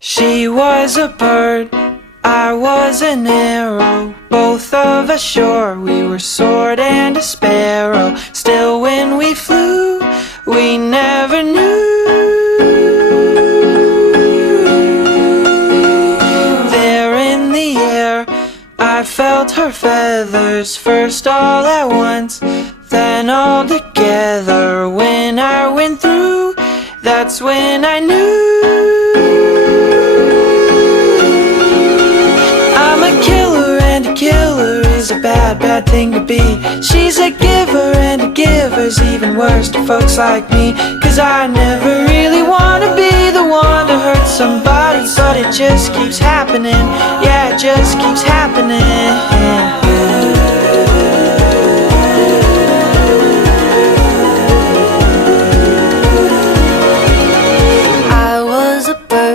She was a bird, I was an arrow, both of us sure we were sword and a sparrow. Still when we flew, we never knew. There in the air, I felt her feathers, first all at once, then all together. When I went through, that's when I knew. I'm a killer, and a killer is a bad, bad thing to be. She's a giver, and a giver's even worse to folks like me. Cause I never really wanna be the one to hurt somebody, but it just keeps happening. Yeah, it just keeps happening.